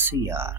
CR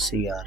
CR